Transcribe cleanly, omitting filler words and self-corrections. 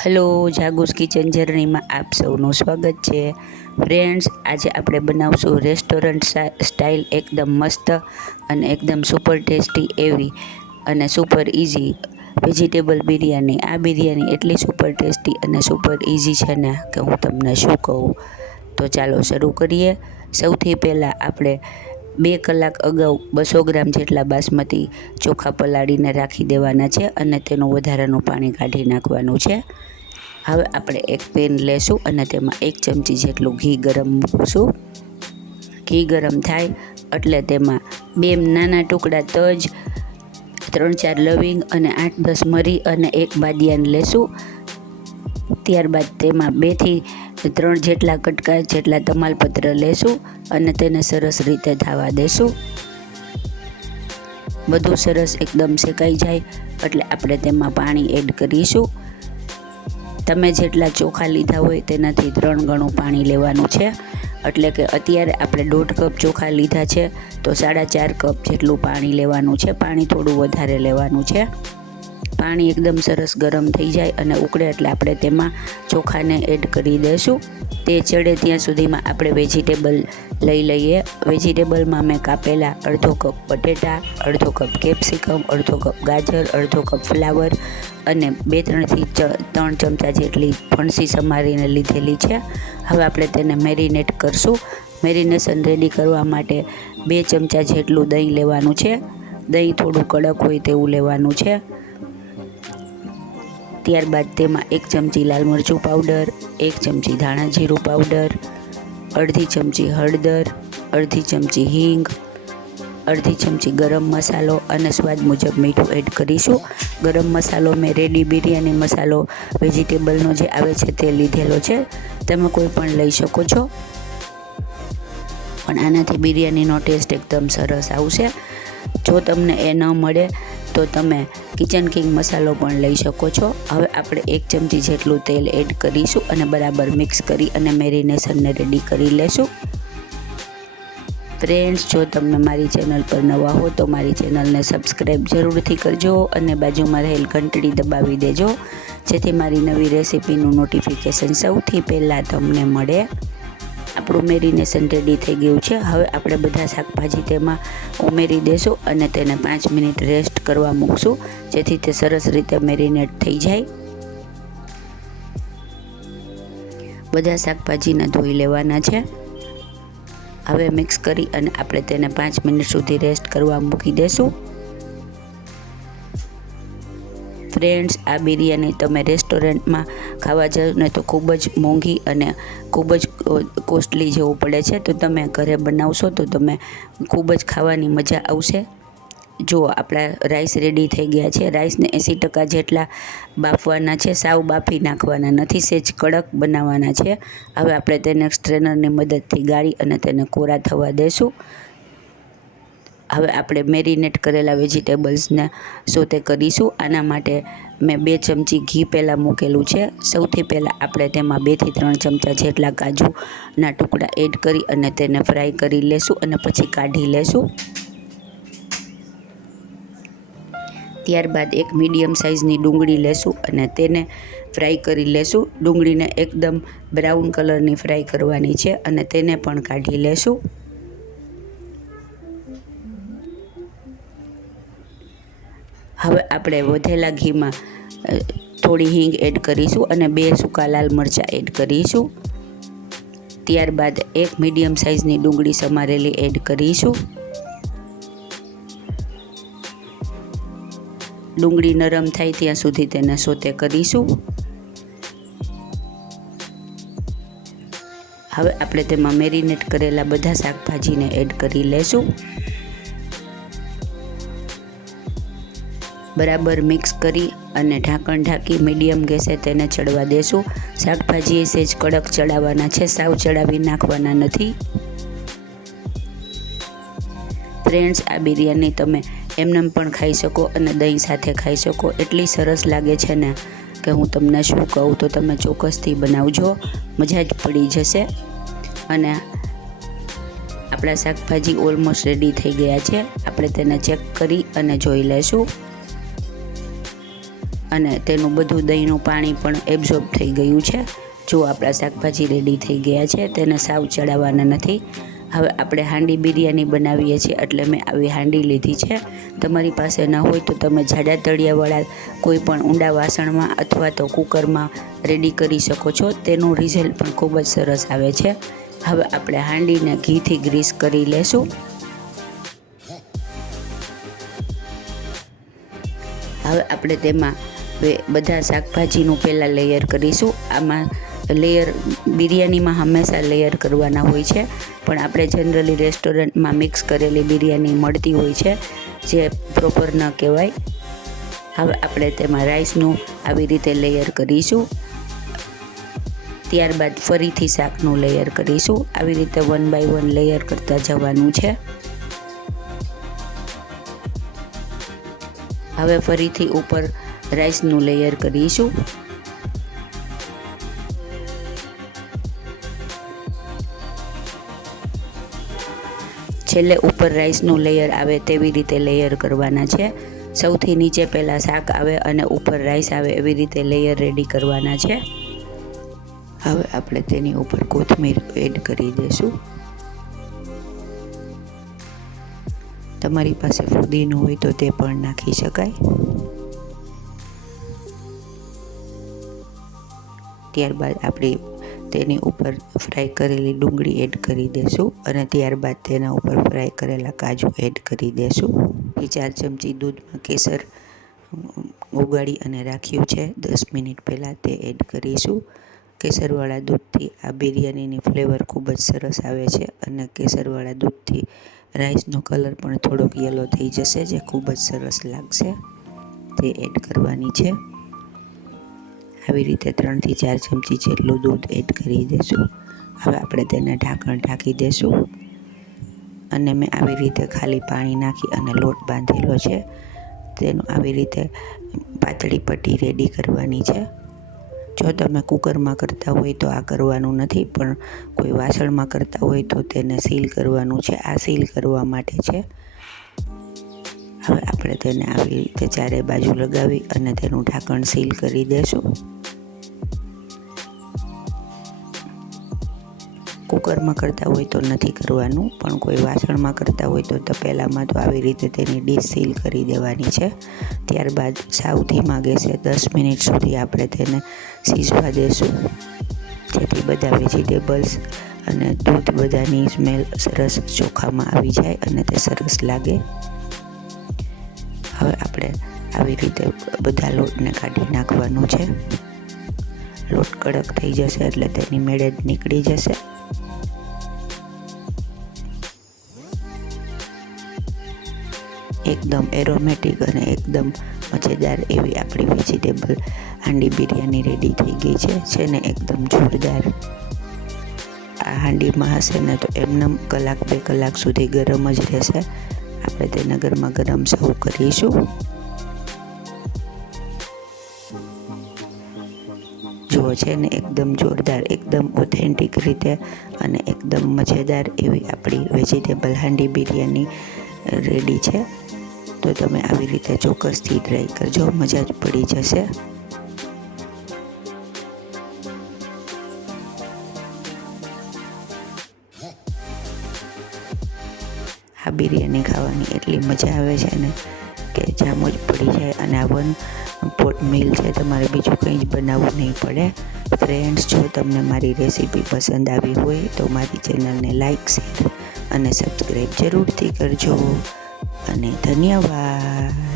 Hello, જાગુસ kitchen જર્નીમાં આપ સૌનું સ્વાગત છે. ફ્રેન્ડ્સ, આજે આપણે બનાવશું રેસ્ટોરન્ટ સ્ટાઇલ એકદમ મસ્ત અને એકદમ સુપર ટેસ્ટી એવી અને સુપર ઇઝી વેજીટેબલ બિરયાની. આ બિરયાની એટલી સુપર ટેસ્ટી અને સુપર ઇઝી છે ને કે હું તમને શું કહું. તો ચાલો શરૂ કરીએ. સૌથી પહેલાં આપણે 2 કલાક અગાઉ 200 ગ્રામ જેટલા બાસમતી ચોખા પલાળીને રાખી દેવાના છે અને તેનું વધારાનું પાણી કાઢી નાખવાનું છે. હવે આપણે એક પેન લેશું અને તેમાં 1 ચમચી જેટલું ઘી ગરમ મૂકશું. ઘી ગરમ થાય એટલે તેમાં 2 નાના ટુકડા તજ, 3-4 લવિંગ અને 8-10 મરી અને 1 બાદિયાન લેશું. ત્યારબાદ તેમાં 2 થી 3 જેટલા કટકા જેટલા તમાલપત્ર લેશું અને તેને સરસ રીતે થવા દેશું. બધું સરસ એકદમ શેકાઈ જાય એટલે આપણે તેમાં પાણી એડ કરીશું. તમે જેટલા ચોખા લીધા હોય તેનાથી 3 ગણું પાણી લેવાનું છે. એટલે કે અત્યારે આપણે 1.5 કપ ચોખા લીધા છે તો 4.5 કપ જેટલું પાણી લેવાનું છે. પાણી થોડું વધારે લેવાનું છે. પાણી એકદમ સરસ ગરમ થઈ જાય અને ઉકળે એટલે આપણે તેમાં ચોખાને એડ કરી દઈશું. તે ચડે ત્યાં સુધીમાં આપણે વેજીટેબલ લઈ લઈએ. વેજીટેબલમાં મેં કાપેલા 1/2 કપ બટેટા, 1/2 કપ કેપ્સિકમ, 1/2 કપ ગાજર, 1/2 કપ ફ્લાવર અને 2-3 ચમચા જેટલી ફણસી સમારીને લીધેલી છે. હવે આપણે તેને મેરિનેટ કરશું. મેરિનેશન રેડી કરવા માટે 2 ચમચા જેટલું દહીં લેવાનું છે. દહીં થોડું કડક હોય તેવું લેવાનું છે. ત્યારબાદ તેમાં 1 ચમચી લાલ મરચું પાવડર, 1 ચમચી ધાણા જીરું પાવડર, 1/2 ચમચી હળદર, 1/2 ચમચી હિંગ, 1/2 ચમચી ગરમ મસાલો અને સ્વાદ મુજબ મીઠું એડ કરીશું. ગરમ મસાલો મેં રેડી બિરયાની મસાલો વેજીટેબલનો જે આવે છે તે લીધેલો છે. તમે કોઈ પણ લઈ શકો છો, પણ આનાથી બિરયાનીનો ટેસ્ટ એકદમ સરસ આવશે. જો તમને એ ન મળે તો તમે કિચન કિંગ મસાલો પણ લઈ શકો છો. હવે આપણે 1 ચમચી જેટલું તેલ એડ કરીશું અને બરાબર મિક્સ કરી અને મેરિનેશનને રેડી કરી લેશું. ફ્રેન્ડ્સ, જો તમે મારી ચેનલ પર નવા હો તો મારી ચેનલને સબસ્ક્રાઈબ જરૂરથી કરજો અને બાજુમાં રહેલ ઘંટડી દબાવી દેજો, જેથી મારી નવી રેસીપીનું નોટિફિકેશન સૌથી પહેલાં તમને મળે. આપણું મેરિનેશન રેડી થઈ ગયું છે. હવે આપણે બધા શાકભાજી તેમાં ઉમેરી દેશું અને તેને 5 મિનિટ રેસ્ટ કરવા મૂકશું, જેથી તે સરસ રીતે મેરિનેટ થઈ જાય. બધા શાકભાજીને ધોઈ લેવાના છે. હવે મિક્સ કરી અને આપણે તેને 5 મિનિટ સુધી રેસ્ટ કરવા મૂકી દેશું. ફ્રેન્ડ્સ, આ બિરયાની તમે રેસ્ટોરન્ટમાં ખાવા જાઓ ને તો ખૂબ જ મોંઘી અને ખૂબ જ કોસ્ટલી જેવું પડે છે. તો તમે ઘરે બનાવશો તો તમે ખૂબ જ ખાવાની મજા આવશે. જો આપણા રાઈસ રેડી થઈ ગયા છે. રાઈસને 80% જેટલા બાફવાના છે, સાવ બાફી નાખવાના નથી, સેજ કડક બનાવવાના છે. હવે આપણે તેને સ્ટ્રેનરની મદદથી ગાળી અને તેને કોરા થવા દેશું. હવે આપણે મેરિનેટ કરેલા વેજીટેબલ્સને સોતે કરીશું. આના માટે મેં 2 ચમચી ઘી પહેલાં મૂકેલું છે. સૌથી પહેલાં આપણે તેમાં 2 થી 3 ચમચા જેટલા કાજુના ટુકડા એડ કરી અને તેને ફ્રાય કરી લેશું અને પછી કાઢી લેશું. ત્યારબાદ 1 મીડિયમ સાઇઝની ડુંગળી લેશું અને તેને ફ્રાય કરી લેશું. ડુંગળીને એકદમ બ્રાઉન કલરની ફ્રાય કરવાની છે અને તેને પણ કાઢી લેશું. હવે આપણે વધેલા ઘીમાં થોડી હિંગ એડ કરીશું અને 2 સૂકા લાલ મરચાં એડ કરીશું. ત્યારબાદ 1 મીડિયમ સાઇઝની ડુંગળી સમારેલી એડ કરીશું. ડુંગળી નરમ થાય ત્યાં સુધી તેને સોતે કરીશું. હવે આપણે તેમાં મેરિનેટ કરેલા બધા શાકભાજીને એડ કરી લેશું. બરાબર મિક્સ કરી અને ઢાંકણ ઢાંકી મીડિયમ ગેસે તેને ચડવા દેશું. શાકભાજી સેજ કડક ચડાવવાના છે, સાવ ચડાવી નાખવાના નથી. ફ્રેન્ડ્સ, આ બિરયાની તમે એમનેમ પણ ખાઈ શકો અને દહીં સાથે ખાઈ શકો. એટલી સરસ લાગે છે ને કે હું તમને શું કહું. તો તમે ચોક્કસથી બનાવજો, મજા જ પડી જશે. અને આપણા શાકભાજી ઓલમોસ્ટ રેડી થઈ ગયા છે. આપણે તેને ચેક કરી અને જોઈ લઈશું. અને તેનું બધું દહીંનું પાણી પણ એબ્ઝોર્બ થઈ ગયું છે. જો આપણા શાકભાજી રેડી થઈ ગયા છે, તેને સાવ ચડાવવાના નથી. હવે આપણે હાંડી બિરયાની બનાવીએ છીએ એટલે મેં આવી હાંડી લીધી છે. તમારી પાસે ન હોય તો તમે જાડા તળિયાવાળા કોઈ પણ ઊંડા વાસણમાં અથવા તો કુકરમાં રેડી કરી શકો છો. તેનું રિઝલ્ટ પણ ખૂબ જ સરસ આવે છે. હવે આપણે હાંડીને ઘીથી ગ્રીસ કરી લેશું. હવે આપણે તેમાં બધા શાકભાજીનું પહેલાં લેયર કરીશું. આમાં બિરયાનીમાં હંમેશા લેયર કરવાના હોય છે, પણ આપણે જનરલી રેસ્ટોરન્ટમાં મિક્સ કરેલી બિરયાની મળતી હોય છે, જે પ્રોપર ન કહેવાય. હવે આપણે તેમાં રાઈસનું આવી રીતે લેયર કરીશું. ત્યારબાદ ફરીથી શાકનું લેયર કરીશું. આવી રીતે 1 બાય 1 લેયર કરતા જવાનું છે. હવે ફરીથી ઉપર રાઈસનું લેયર કરીશું. છેલ્લે ઉપર રાઈસનું લેયર આવે તેવી રીતે લેયર કરવાના છે. સૌથી નીચે પહેલાં શાક આવે અને ઉપર રાઈસ આવે એવી રીતે લેયર રેડી કરવાના છે. હવે આપણે તેની ઉપર કોથમીર એડ કરી દઈશું. તમારી પાસે ફુદીનો હોય તો તે પણ નાખી શકાય. ત્યારબાદ આપણે તેની ઉપર ફ્રાય કરેલી ડુંગળી એડ કરી દઈશું અને ત્યારબાદ તેના ઉપર ફ્રાય કરેલા કાજુ એડ કરી દઈશું. 4 ચમચી દૂધમાં કેસર ઉગાડી અને રાખ્યું છે 10 મિનિટ પહેલાં, તે એડ કરીશું. કેસરવાળા દૂધથી આ બિરયાનીની ફ્લેવર ખૂબ જ સરસ આવે છે અને કેસરવાળા દૂધથી રાઈસનો કલર પણ થોડોક યલો થઈ જશે, જે ખૂબ જ સરસ લાગશે. તે એડ કરવાની છે. આવી રીતે 3 થી 4 ચમચી જેટલું દૂધ એડ કરી દઈશું. હવે આપણે તેને ઢાંકી દઈશું અને મેં આવી રીતે ખાલી પાણી નાખી અને લોટ બાંધેલો છે. તેનું આવી રીતે પાતળી પટ્ટી રેડી કરવાની છે. જો તમે કુકરમાં કરતા હોય તો આ કરવાનું નથી, પણ કોઈ વાસણમાં કરતા હોય તો તેને સીલ કરવાનું છે. આ સીલ કરવા માટે છે. હવે આપણે તેને આવી રીતે ચારે બાજુ લગાવી અને તેનું ઢાંકણ સીલ કરી દઈશું. કુકરમાં કરતા હોય તો નથી કરવાનું, પણ કોઈ વાસણમાં કરતા હોય તો તપેલામાં તો આવી રીતે તેની ડીશ સીલ કરી દેવાની છે. ત્યારબાદ સાવ ધીમા ગેસે 10 મિનિટ સુધી આપણે તેને સીઝવા દેશું, જેથી બધા વેજીટેબલ્સ અને દૂધ બધાની સ્મેલ સરસ ચોખામાં આવી જાય અને તે સરસ લાગે. હવે આપણે આવી રીતે બધા લોટને કાઢી નાખવાનું છે. લોટ કડક થઈ જશે એટલે તેની મેળે જ નીકળી જશે. એકદમ એરોમેટિક અને એકદમ મજેદાર એવી આપણી વેજીટેબલ હાંડી બિરયાની રેડી થઈ ગઈ છે ને એકદમ જોરદાર. આ હાંડીમાં હશે ને તો એમનેમ 1-2 કલાક સુધી ગરમ જ રહેશે. આપણે તેને ગરમા ગરમ સર્વ કરીશું. જુઓ છે ને એકદમ જોરદાર, એકદમ ઓથેન્ટિક રીતે અને એકદમ મજેદાર એવી આપણી વેજીટેબલ હાંડી બિરયાની રેડી છે. તો તમે આવી રીતે ચોક્કસથી ટ્રાય કરજો, મજા જ પડી જશે. આ બિરયાની ખાવાની એટલી મજા આવે છે ને કે જામ જ પડી જાય. અને આ 1 પોટ મીલ છે, તમારે બીજું કંઈ જ બનાવવું નહીં પડે. ફ્રેન્ડ્સ, જો તમને મારી રેસીપી પસંદ આવી હોય તો મારી ચેનલને લાઈક, શેર અને સબસ્ક્રાઈબ જરૂરથી કરજો. અને ધન્યવાદ.